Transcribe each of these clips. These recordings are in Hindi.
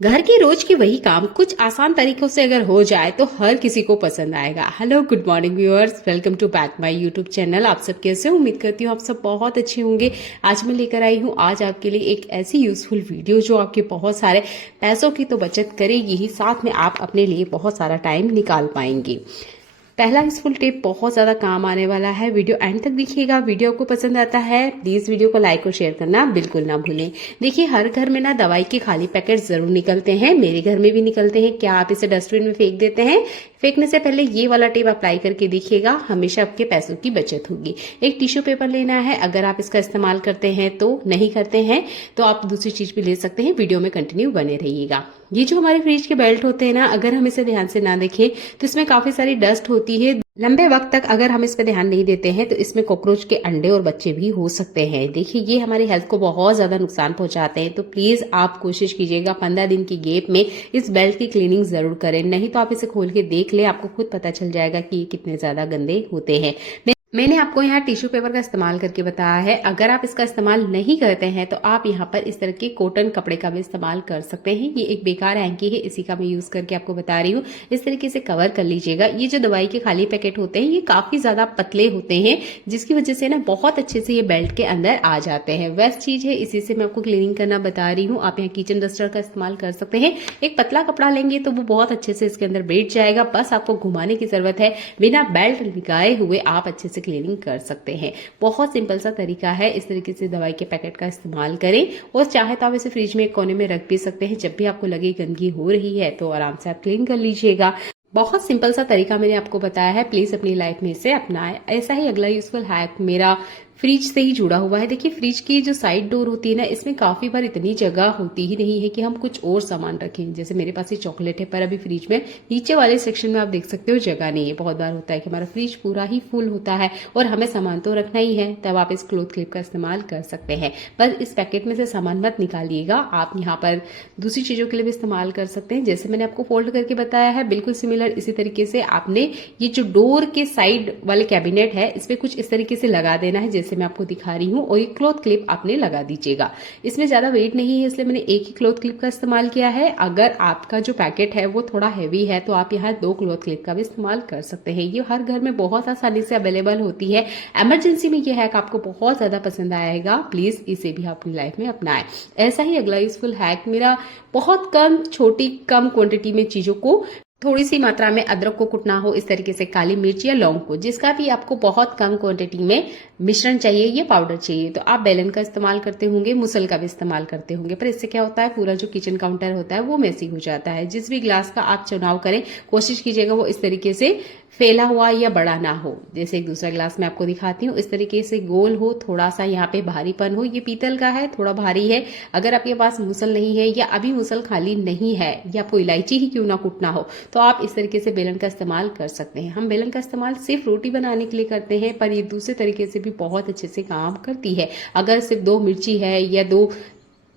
घर के रोज के वही काम कुछ आसान तरीकों से अगर हो जाए तो हर किसी को पसंद आएगा। Hello, good morning viewers, welcome to back my YouTube channel. आप सब कैसे हो? उम्मीद करती हूँ आप सब बहुत अच्छे होंगे। आज मैं लेकर आई हूँ आज आपके लिए एक ऐसी यूजफुल वीडियो जो आपके बहुत सारे पैसों की तो बचत करेगी ही, साथ में आप अपने लिए बहुत सारा टाइम निकाल पाएंगे। पहला यूजफुल टिप बहुत ज्यादा काम आने वाला है। वीडियो एंड तक देखिएगा। वीडियो आपको पसंद आता है प्लीज वीडियो को लाइक और शेयर करना बिल्कुल ना भूलें। देखिए, हर घर में ना दवाई के खाली पैकेट जरूर निकलते हैं, मेरे घर में भी निकलते हैं। क्या आप इसे डस्टबिन में फेंक देते हैं? फेंकने से पहले ये वाला टिप अप्लाई करके देखिएगा, हमेशा आपके पैसों की बचत होगी। एक टिश्यू पेपर लेना है, अगर आप इसका इस्तेमाल करते हैं तो, नहीं करते हैं तो आप दूसरी चीज भी ले सकते हैं। वीडियो में कंटिन्यू बने रहिएगा। ये जो हमारे फ्रिज के बेल्ट होते हैं ना, अगर हम इसे ध्यान से ना देखें तो इसमें काफी सारी डस्ट होती है। लंबे वक्त तक अगर हम इस पे ध्यान नहीं देते हैं तो इसमें कॉकरोच के अंडे और बच्चे भी हो सकते हैं। देखिए, ये हमारी हेल्थ को बहुत ज्यादा नुकसान पहुंचाते हैं। तो प्लीज आप कोशिश कीजिएगा 15 दिन की गैप में इस बेल्ट की क्लीनिंग जरूर करें। नहीं तो आप इसे खोल के देख ले, आपको खुद पता चल जाएगा कि ये कितने ज्यादा गंदे होते हैं। मैंने आपको यहाँ टिश्यू पेपर का इस्तेमाल करके बताया है। अगर आप इसका इस्तेमाल नहीं करते हैं तो आप यहाँ पर इस तरह के कॉटन कपड़े का भी इस्तेमाल कर सकते हैं। ये एक बेकार हैंकी है, इसी का मैं यूज करके आपको बता रही हूँ। इस तरीके से कवर कर लीजिएगा। ये जो दवाई के खाली पैकेट होते हैं ये काफी ज्यादा पतले होते हैं, जिसकी वजह से ना बहुत अच्छे से ये बेल्ट के अंदर आ जाते हैं। बेस्ट चीज है, इसी से मैं आपको क्लीनिंग करना बता रही हूँ। आप यहाँ किचन डस्टर का इस्तेमाल कर सकते हैं। एक पतला कपड़ा लेंगे तो वो बहुत अच्छे से इसके अंदर बैठ जाएगा। बस आपको घुमाने की जरूरत है। बिना बेल्ट लगाए हुए आप अच्छे से क्लीनिंग कर सकते हैं। बहुत सिंपल सा तरीका है। इस तरीके से दवाई के पैकेट का इस्तेमाल करें और चाहे तो आप इसे फ्रिज में एक कोने में रख भी सकते हैं। जब भी आपको लगे गंदगी हो रही है तो आराम से आप क्लीन कर लीजिएगा। बहुत सिंपल सा तरीका मैंने आपको बताया है, प्लीज अपनी लाइफ में इसे अपनाएं। ऐसा ही अगला यूजफुल हैक मेरा फ्रिज से ही जुड़ा हुआ है। देखिए, फ्रिज की जो साइड डोर होती है ना, इसमें काफी बार इतनी जगह होती ही नहीं है कि हम कुछ और सामान रखें। जैसे मेरे पास ये चॉकलेट है, पर अभी फ्रिज में नीचे वाले सेक्शन में आप देख सकते हो जगह नहीं है। बहुत बार होता है कि हमारा फ्रिज पूरा ही फुल होता है और हमें सामान तो रखना ही है, तब आप इस क्लॉथ क्लिप का इस्तेमाल कर सकते हैं। बस इस पैकेट में से सामान मत निकालिएगा। आप यहाँ पर दूसरी चीजों के लिए भी इस्तेमाल कर सकते हैं। जैसे मैंने आपको फोल्ड करके बताया है, बिल्कुल सिमिलर इसी तरीके से आपने ये जो डोर के साइड वाले कैबिनेट है इस पे कुछ इस तरीके से लगा देना है, जैसे मैं आपको दिखा रही हूँ। और ये क्लॉथ क्लिप आपने लगा दीजिएगा। इसमें ज्यादा वेट नहीं है, इसलिए मैंने एक ही क्लॉथ क्लिप का इस्तेमाल किया है। अगर आपका जो पैकेट है वो थोड़ा हैवी है तो आप यहाँ 2 क्लॉथ क्लिप का भी इस्तेमाल कर सकते हैं। ये हर घर में बहुत आसानी से अवेलेबल होती है। इमरजेंसी में ये हैक आपको बहुत ज्यादा पसंद आएगा। प्लीज इसे भी आप अपनी लाइफ में अपनाएं। ऐसा ही अगला यूजफुल हैक मेरा बहुत कम क्वांटिटी में चीजों को, थोड़ी सी मात्रा में अदरक को कुटना हो, इस तरीके से काली मिर्च या लौंग को, जिसका भी आपको बहुत कम क्वांटिटी में मिश्रण चाहिए, ये पाउडर चाहिए, तो आप बेलन का इस्तेमाल करते होंगे, मुसल का भी इस्तेमाल करते होंगे। पर इससे क्या होता है, पूरा जो किचन काउंटर होता है वो मेसी हो जाता है। जिस भी ग्लास का आप चुनाव करें, कोशिश कीजिएगा वो इस तरीके से फैला हुआ या बड़ा ना हो। जैसे एक दूसरा ग्लास मैं आपको दिखाती हूँ, इस तरीके से गोल हो, थोड़ा सा यहाँ पे भारीपन हो। ये पीतल का है, थोड़ा भारी है। अगर आपके पास मुसल नहीं है या अभी मुसल खाली नहीं है या आपको इलायची ही क्यों ना कुटना हो, तो आप इस तरीके से बेलन का इस्तेमाल कर सकते हैं। हम बेलन का इस्तेमाल सिर्फ रोटी बनाने के लिए करते हैं, पर ये दूसरे तरीके से भी बहुत अच्छे से काम करती है। अगर सिर्फ 2 मिर्ची है या 2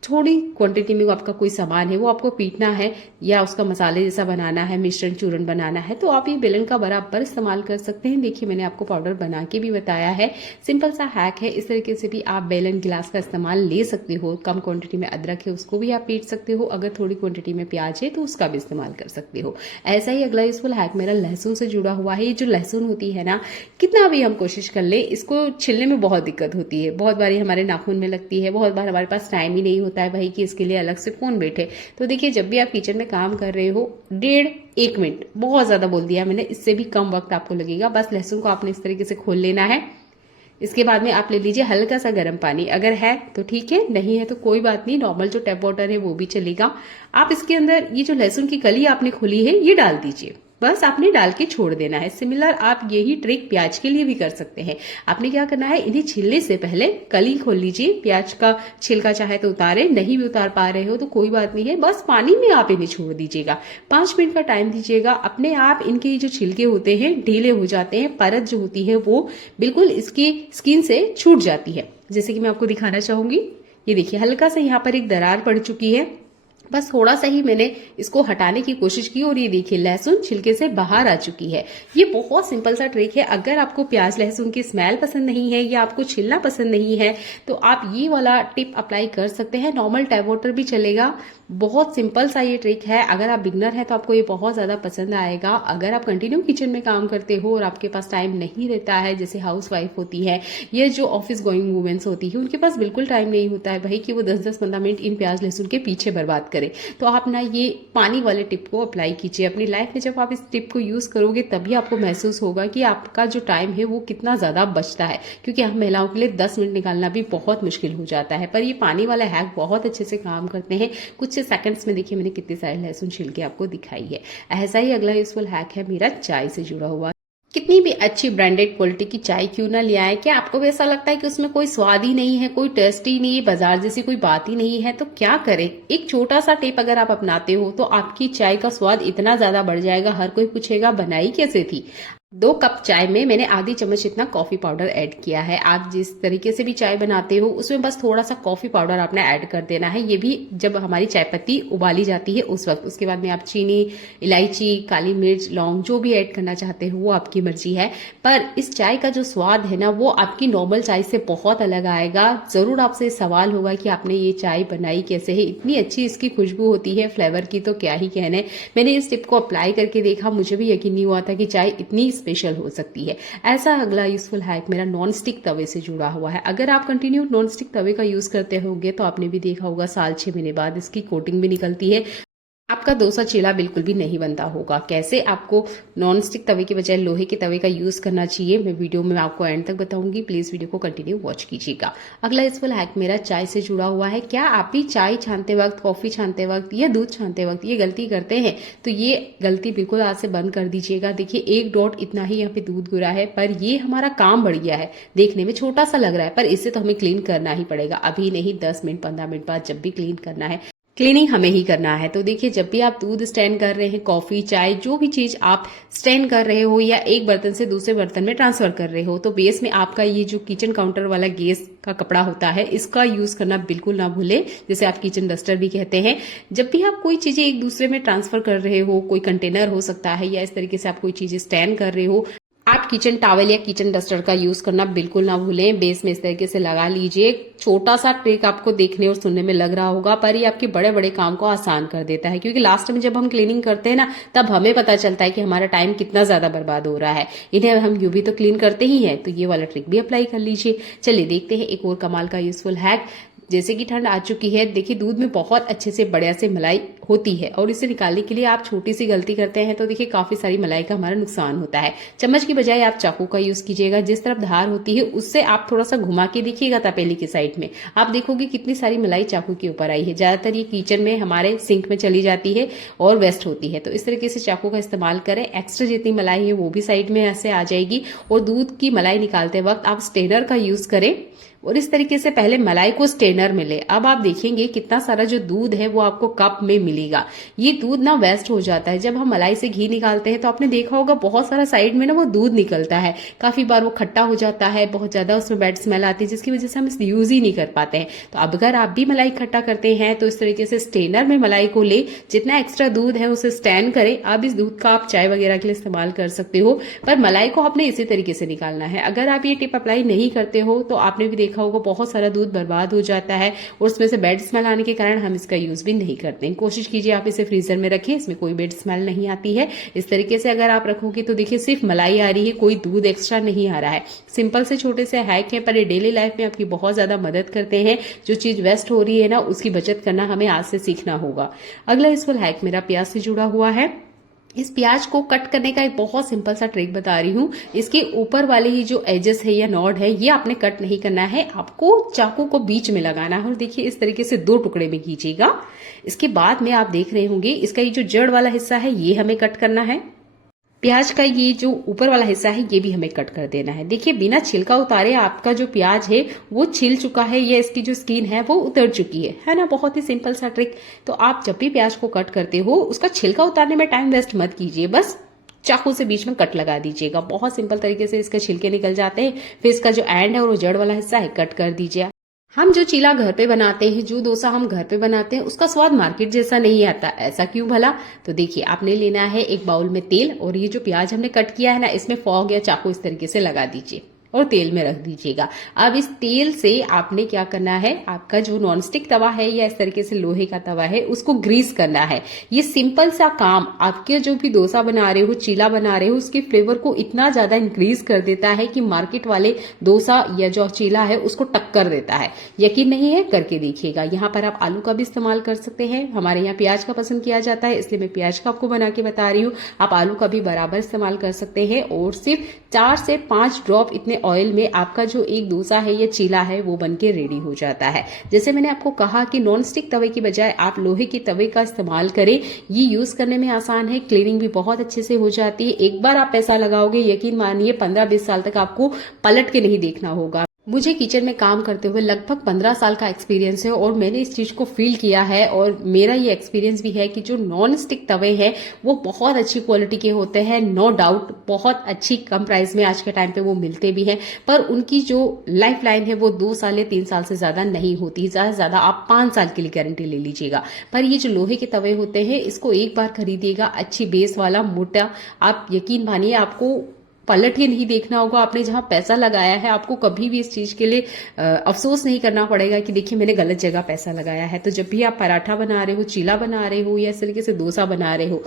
थोड़ी क्वांटिटी में आपका कोई सामान है वो आपको पीटना है या उसका मसाले जैसा बनाना है, मिश्रण चूर्ण बनाना है, तो आप ये बेलन का बराबर इस्तेमाल कर सकते हैं। देखिए, मैंने आपको पाउडर बना के भी बताया है। सिंपल सा हैक है। इस तरीके से भी आप बेलन गिलास का इस्तेमाल ले सकते हो। कम क्वांटिटी में अदरक है उसको भी आप पीट सकते हो। अगर थोड़ी क्वांटिटी में प्याज है तो उसका भी इस्तेमाल कर सकते हो। ऐसा ही अगला यूजफुल हैक मेरा लहसुन से जुड़ा हुआ है। ये जो लहसुन होती है ना, कितना भी हम कोशिश कर ले, इसको छिलने में बहुत दिक्कत होती है। बहुत बार हमारे नाखून में लगती है, बहुत बार हमारे पास टाइम ही नहीं होता है भाई कि इसके लिए अलग से कौन बैठे। तो देखिए, जब भी आप किचन में काम कर रहे हो, 1.5 मिनट, बहुत ज्यादा बोल दिया मैंने, इससे भी कम वक्त आपको लगेगा। बस लहसुन को आपने इस तरीके से खोल लेना है। इसके बाद में आप ले लीजिए हल्का सा गर्म पानी। अगर है तो ठीक है, नहीं है तो कोई बात नहीं, नॉर्मल जो टैप वाटर है वो भी चलेगा। आप इसके अंदर ये जो लहसुन की कली आपने खोली है ये डाल दीजिए। बस आपने डाल के छोड़ देना है। सिमिलर आप यही ट्रिक प्याज के लिए भी कर सकते हैं। आपने क्या करना है, इन्हें छीलने से पहले कली खोल लीजिए। प्याज का छिलका चाहे तो उतारे, नहीं भी उतार पा रहे हो तो कोई बात नहीं है, बस पानी में आप इन्हें छोड़ दीजिएगा। 5 मिनट का टाइम दीजिएगा। अपने आप इनके जो छिलके होते हैं ढीले हो जाते हैं, परत जो होती है वो बिल्कुल इसकी स्किन से छूट जाती है। जैसे कि मैं आपको दिखाना चाहूंगी, ये देखिए हल्का सा यहाँ पर एक दरार पड़ चुकी है। बस थोड़ा सा ही मैंने इसको हटाने की कोशिश की और ये देखिए लहसुन छिलके से बाहर आ चुकी है। ये बहुत सिंपल सा ट्रिक है। अगर आपको प्याज लहसुन की स्मेल पसंद नहीं है या आपको छिलना पसंद नहीं है तो आप ये वाला टिप अप्लाई कर सकते हैं। नॉर्मल टैप वाटर भी चलेगा। बहुत सिंपल सा ये ट्रिक है। अगर आप बिगनर हैं तो आपको ये बहुत ज्यादा पसंद आएगा। अगर आप कंटिन्यू किचन में काम करते हो और आपके पास टाइम नहीं रहता है, जैसे हाउस वाइफ होती है या जो ऑफिस गोइंग वुमेन्स होती है, उनके पास बिल्कुल टाइम नहीं होता है भाई कि वो 10-10-15 मिनट इन प्याज लहसुन के पीछे बर्बाद करें, तो आप ना ये पानी वाले टिप को अप्लाई कीजिए अपनी लाइफ में। जब आप इस टिप को यूज करोगे तभी आपको महसूस होगा कि आपका जो टाइम है वो कितना ज्यादा बचता है, क्योंकि हम महिलाओं के लिए 10 मिनट निकालना भी बहुत मुश्किल हो जाता है। पर ये पानी वाला हैक बहुत अच्छे से काम करते हैं। कुछ सेकंड्स में देखिए मैंने कितने सारे लहसुन छिल के आपको दिखाई है। ऐसा ही अगला यूजफुल हैक है मेरा चाय से जुड़ा हुआ। कितनी भी अच्छी ब्रांडेड क्वालिटी की चाय क्यों ना ले आए, क्या आपको भी ऐसा लगता है कि उसमें कोई स्वाद ही नहीं है, कोई टेस्ट ही नहीं है, बाजार जैसी कोई बात ही नहीं है, तो क्या करें? एक छोटा सा टिप अगर आप अपनाते हो तो आपकी चाय का स्वाद इतना ज्यादा बढ़ जाएगा, हर कोई पूछेगा बनाई कैसे थी। 2 कप चाय में मैंने आधी चम्मच इतना कॉफी पाउडर ऐड किया है। आप जिस तरीके से भी चाय बनाते हो उसमें बस थोड़ा सा कॉफी पाउडर आपने ऐड कर देना है। ये भी जब हमारी चाय पत्ती उबाली जाती है उस वक्त। उसके बाद में आप चीनी, इलायची, काली मिर्च, लौंग जो भी ऐड करना चाहते हो वो आपकी मर्जी है। पर इस चाय का जो स्वाद है ना वो आपकी नॉर्मल चाय से बहुत अलग आएगा। जरूर आपसे सवाल होगा कि आपने ये चाय बनाई कैसे है, इतनी अच्छी इसकी खुशबू होती है, फ्लेवर की तो क्या ही कहने। मैंने इस टिप को अप्लाई करके देखा, मुझे भी यकीन नहीं हुआ था कि चाय इतनी स्पेशल हो सकती है। ऐसा अगला यूजफुल हैक मेरा नॉन स्टिक तवे से जुड़ा हुआ है। अगर आप कंटिन्यू नॉन स्टिक तवे का यूज करते होंगे तो आपने भी देखा होगा साल 6 महीने बाद इसकी कोटिंग भी निकलती है। आपका डोसा चीला बिल्कुल भी नहीं बनता होगा। कैसे आपको नॉन स्टिक तवे की बजाय लोहे के तवे का यूज करना चाहिए, मैं वीडियो में आपको एंड तक बताऊंगी। प्लीज वीडियो को कंटिन्यू वॉच कीजिएगा। अगला यूजफुल हैक मेरा चाय से जुड़ा हुआ है। क्या आप भी चाय छानते वक्त, कॉफी छानते वक्त या दूध छानते वक्त ये गलती करते हैं? तो ये गलती बिल्कुल आज से बंद कर दीजिएगा। देखिए 1 डॉट इतना ही यहाँ पे दूध गिरा है, पर ये हमारा काम बढ़ गया है। देखने में छोटा सा लग रहा है पर इससे तो हमें क्लीन करना ही पड़ेगा। अभी नहीं, 10 मिनट 15 मिनट बाद जब भी क्लीन करना है, क्लीनिंग हमें ही करना है। तो देखिए जब भी आप दूध स्टैंड कर रहे हैं, कॉफी, चाय, जो भी चीज आप स्टैंड कर रहे हो या एक बर्तन से दूसरे बर्तन में ट्रांसफर कर रहे हो, तो बेस में आपका ये जो किचन काउंटर वाला गैस का कपड़ा होता है इसका यूज करना बिल्कुल ना भूलें, जिसे आप किचन डस्टर भी कहते हैं। जब भी आप कोई चीजें एक दूसरे में ट्रांसफर कर रहे हो, कोई कंटेनर हो सकता है या इस तरीके से आप कोई चीजें स्टैंड कर रहे हो, आप किचन टॉवल या किचन डस्टर का यूज करना बिल्कुल ना भूलें। बेस में इस तरीके से लगा लीजिए। छोटा सा ट्रिक आपको देखने और सुनने में लग रहा होगा पर ये आपके बड़े बड़े काम को आसान कर देता है, क्योंकि लास्ट में जब हम क्लीनिंग करते हैं ना तब हमें पता चलता है कि हमारा टाइम कितना ज्यादा बर्बाद हो रहा है। इन्हें हम यूं भी तो क्लीन करते ही हैं, तो ये वाला ट्रिक भी अप्लाई कर लीजिए। चलिए देखते हैं एक और कमाल का यूजफुल हैक। जैसे कि ठंड आ चुकी है, देखिए दूध में बहुत अच्छे से बढ़िया से मलाई होती है और इसे निकालने के लिए आप छोटी सी गलती करते हैं तो देखिए काफी सारी मलाई का हमारा नुकसान होता है। चम्मच की बजाय आप चाकू का यूज कीजिएगा। जिस तरफ धार होती है उससे आप थोड़ा सा घुमा के देखिएगा तपेली की साइड में, आप देखोगे कितनी सारी मलाई चाकू के ऊपर आई है। ज्यादातर ये किचन में हमारे सिंक में चली जाती है और वेस्ट होती है, तो इस तरीके से चाकू का इस्तेमाल करें। एक्स्ट्रा जितनी मलाई है वो भी साइड में ऐसे आ जाएगी। और दूध की मलाई निकालते वक्त आप स्टेनर का यूज करें और इस तरीके से पहले मलाई को स्टेनर में ले। अब आप देखेंगे कितना सारा जो दूध है वो आपको कप में मिलेगा। ये दूध ना वेस्ट हो जाता है। जब हम मलाई से घी निकालते हैं तो आपने देखा होगा बहुत सारा साइड में ना वो दूध निकलता है, काफी बार वो खट्टा हो जाता है, बहुत ज्यादा उसमें बैड स्मेल आती है, जिसकी वजह से हम इसे यूज ही नहीं कर पाते हैं। तो अब अगर आप भी मलाई इकट्ठा करते हैं तो इस तरीके से स्टेनर में मलाई को ले, जितना एक्स्ट्रा दूध है उसे स्टैंड करें। अब इस दूध का आप चाय वगैरह के लिए इस्तेमाल कर सकते हो, पर मलाई को आपने इसी तरीके से निकालना है। अगर आप ये टिप अप्लाई नहीं करते हो तो आपने भी देखा होगा बहुत सारा दूध बर्बाद हो जाता है और उसमें से बैड स्मेल आने के कारण हम इसका यूज भी नहीं करते हैं। कोशिश कीजिए आप इसे फ्रीजर में रखें, इसमें कोई बैड स्मेल नहीं आती है। इस तरीके से अगर आप रखोगे तो देखिए सिर्फ मलाई आ रही है, कोई दूध एक्स्ट्रा नहीं आ रहा है। सिंपल से छोटे से हैक है पर ये डेली लाइफ में आपकी बहुत ज्यादा मदद करते हैं। जो चीज वेस्ट हो रही है ना उसकी बचत करना हमें आज से सीखना होगा। अगला यूजफुल हैक मेरा प्याज से जुड़ा हुआ है। इस प्याज को कट करने का एक बहुत सिंपल सा ट्रिक बता रही हूँ। इसके ऊपर वाले ही जो एजेस है या नॉड है ये आपने कट नहीं करना है, आपको चाकू को बीच में लगाना है और देखिए इस तरीके से 2 टुकड़े में कीजिएगा। इसके बाद में आप देख रहे होंगे इसका ये जो जड़ वाला हिस्सा है ये हमें कट करना है। प्याज का ये जो ऊपर वाला हिस्सा है ये भी हमें कट कर देना है। देखिए बिना छिलका उतारे आपका जो प्याज है वो छिल चुका है या इसकी जो स्किन है वो उतर चुकी है ना। बहुत ही सिंपल सा ट्रिक। तो आप जब भी प्याज को कट करते हो उसका छिलका उतारने में टाइम वेस्ट मत कीजिए, बस चाकू से बीच में कट लगा दीजिएगा। बहुत सिंपल तरीके से इसके छिलके निकल जाते हैं। फिर इसका जो एंड है और वो जड़ वाला हिस्सा है कट कर दीजिए। हम जो चीला घर पे बनाते हैं, जो डोसा हम घर पे बनाते हैं, उसका स्वाद मार्केट जैसा नहीं आता। ऐसा क्यों भला? तो देखिए, आपने लेना है एक बाउल में तेल, और ये जो प्याज हमने कट किया है ना, इसमें फॉग या चाकू इस तरीके से लगा दीजिए और तेल में रख दीजिएगा। अब इस तेल से आपने क्या करना है, आपका जो नॉनस्टिक तवा है या इस तरीके से लोहे का तवा है, उसको ग्रीस करना है। ये सिंपल सा काम आपके जो भी डोसा बना रहे हो, चीला बना रहे हो, उसके फ्लेवर को इतना ज्यादा इंक्रीज कर देता है कि मार्केट वाले डोसा या जो चीला है उसको टक्कर देता है। यकीन नहीं है, करके देखिएगा। यहाँ पर आप आलू का भी इस्तेमाल कर सकते हैं। हमारे यहाँ प्याज का पसंद किया जाता है, इसलिए मैं प्याज का आपको बना के बता रही हूँ। आप आलू का भी बराबर इस्तेमाल कर सकते हैं। और सिर्फ 4 से 5 ड्रॉप इतने ऑयल में आपका जो एक डोसा है या चीला है वो बनके रेडी हो जाता है। जैसे मैंने आपको कहा कि नॉन स्टिक तवे की बजाय आप लोहे के तवे का इस्तेमाल करें। ये यूज करने में आसान है, क्लीनिंग भी बहुत अच्छे से हो जाती है। एक बार आप पैसा लगाओगे, यकीन मानिए 15-20 साल तक आपको पलट के नहीं देखना होगा। मुझे किचन में काम करते हुए लगभग 15 साल का एक्सपीरियंस है और मैंने इस चीज को फील किया है। और मेरा ये एक्सपीरियंस भी है कि जो नॉन स्टिक तवे हैं वो बहुत अच्छी क्वालिटी के होते हैं। नो डाउट बहुत अच्छी कम प्राइस में आज के टाइम पे वो मिलते भी हैं, पर उनकी जो लाइफ लाइन है वो 2 साल या 3 साल से ज्यादा नहीं होती। ज्यादा से ज्यादा आप 5 साल के लिए गारंटी ले लीजिएगा। पर ये जो लोहे के तवे होते हैं, इसको एक बार खरीदिएगा, अच्छी बेस वाला मोटा। आप यकीन मानिए आपको पलट के नहीं देखना होगा। आपने जहां पैसा लगाया है, आपको कभी भी इस चीज के लिए अफसोस नहीं करना पड़ेगा कि देखिए मैंने गलत जगह पैसा लगाया है। तो जब भी आप पराठा बना रहे हो, चीला बना रहे हो या इस तरीके से डोसा बना रहे हो,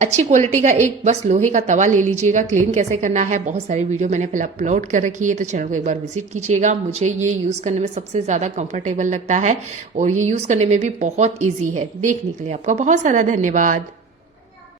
अच्छी क्वालिटी का एक बस लोहे का तवा ले लीजिएगा। क्लीन कैसे करना है बहुत सारी वीडियो मैंने पहले अपलोड कर रखी है, तो चैनल को एक बार विजिट कीजिएगा। मुझे ये यूज करने में सबसे ज्यादा कंफर्टेबल लगता है और ये यूज करने में भी बहुत ईजी है। देखने के लिए आपका बहुत सारा धन्यवाद।